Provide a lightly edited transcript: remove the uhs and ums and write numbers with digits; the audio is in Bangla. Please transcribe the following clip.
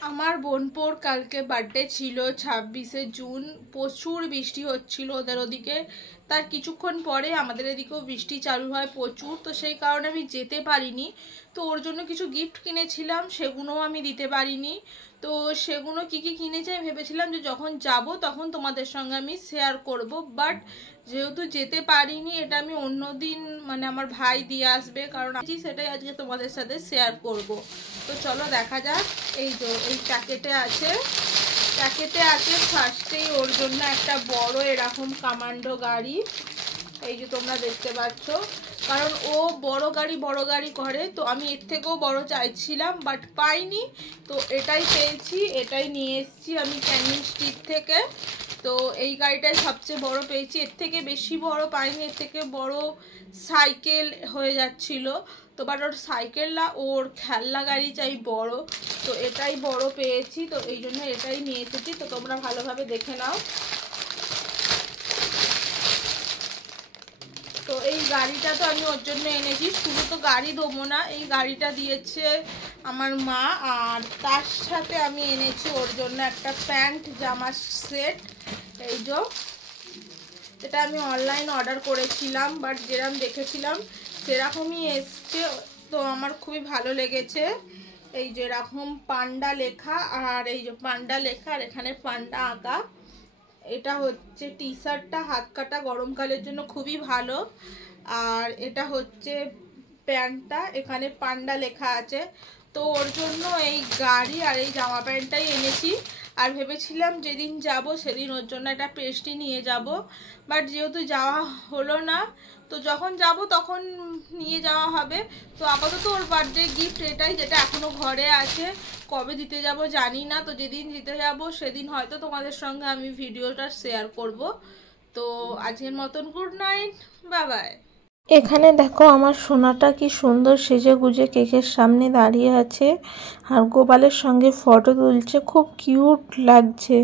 আমার বোনপোর কালকে বার্থডে ছিল 26শে জুন। প্রচুর বৃষ্টি হচ্ছিল ওদের ওদিকে, তার কিছুক্ষণ পরে আমাদের এদিকেও বৃষ্টি চালু হয় প্রচুর, তো সেই কারণে আমি যেতে পারিনি। তো ওর জন্য কিছু গিফট কিনেছিলাম, সেগুলোও আমি দিতে পারিনি। তো সেগুলো কি কি কিনেছি আমি ভেবেছিলাম যে যখন যাব তখন তোমাদের সঙ্গে আমি শেয়ার করব, বাট যেহেতু যেতে পারিনি, এটা আমি অন্য দিন মানে আমার ভাই দিয়ে আসবে, কারণ সেটাই আজকে তোমাদের সাথে শেয়ার করব। তো চলো দেখা যাক। এই যে এই প্যাকেটে আছে ফার্স্টেই ওর জন্য একটা বড় এরকম কমান্ডো গাড়ি, এই যে তোমরা দেখতে পাচ্ছ, কারণ ও বড় গাড়ি করে। তো আমি এর থেকেও বড় চাইছিলাম বাট পাইনি, তো এটাই পেয়েছি, এটাই নিয়ে এসেছি আমি ক্যানিং স্ট্রিট থেকে। তো এই গাড়িটাই সবচেয়ে বড় পেয়েছি, এর থেকে বেশি বড় পাইনি, এর থেকে বড় সাইকেল হয়ে যাচ্ছিল। তো বাট ওর সাইকেল না, ওর খেলনা গাড়ি চাই বড়, তো এটাই বড় পেয়েছি, তো এই জন্য এটাই নিয়ে এসেছি। তো তোমরা ভালোভাবে দেখে নাও। তো এই গাড়িটা তো আমি ওর জন্য এনেছি, শুধু তো গাড়ি দেবো না, এই গাড়িটা দিয়েছে আমার মা, আর তার সাথে আমি এনেছি ওর জন্য একটা প্যান্ট জামা সেট। এই যে এটা আমি অনলাইন অর্ডার করেছিলাম, বাট যেরকম দেখেছিলাম সেরকমই এসছে, তো আমার খুবই ভালো লেগেছে। এই যেরকম পান্ডা লেখা, আর এই যে পান্ডা লেখা, আর এখানে পান্ডা আঁকা। এটা হচ্ছে টি শার্টটা হাত কাটা, গরমকালের জন্য খুবই ভালো। আর এটা হচ্ছে প্যান্টটা, এখানে পান্ডা লেখা আছে। তো ওর জন্য এই গাড়ি আর এই জামা প্যান্টটাই এনেছি। আর ভেবেছিলাম যেদিন যাব সেদিন ওর জন্য একটা পেস্ট্রি নিয়ে যাব, বাট যেহেতু যাওয়া হলো না, তো যখন যাব তখন নিয়ে যাওয়া হবে। তো আপাতত ওর বার্থডে গিফট এটাই, যেটা এখনও ঘরে আছে, কবে দিতে যাব জানি না। তো যেদিন দিতে যাব সেদিন হয়তো তোমাদের সঙ্গে আমি ভিডিওটা শেয়ার করব। তো আজকের মতন গুড নাইট, বাই বাই। এখানে দেখো আমার সোনাটা কি সুন্দর সেজে গুজে কেকের সামনে দাঁড়িয়ে আছে আর গোপালের সঙ্গে ফটো তুলছে, খুব কিউট লাগছে।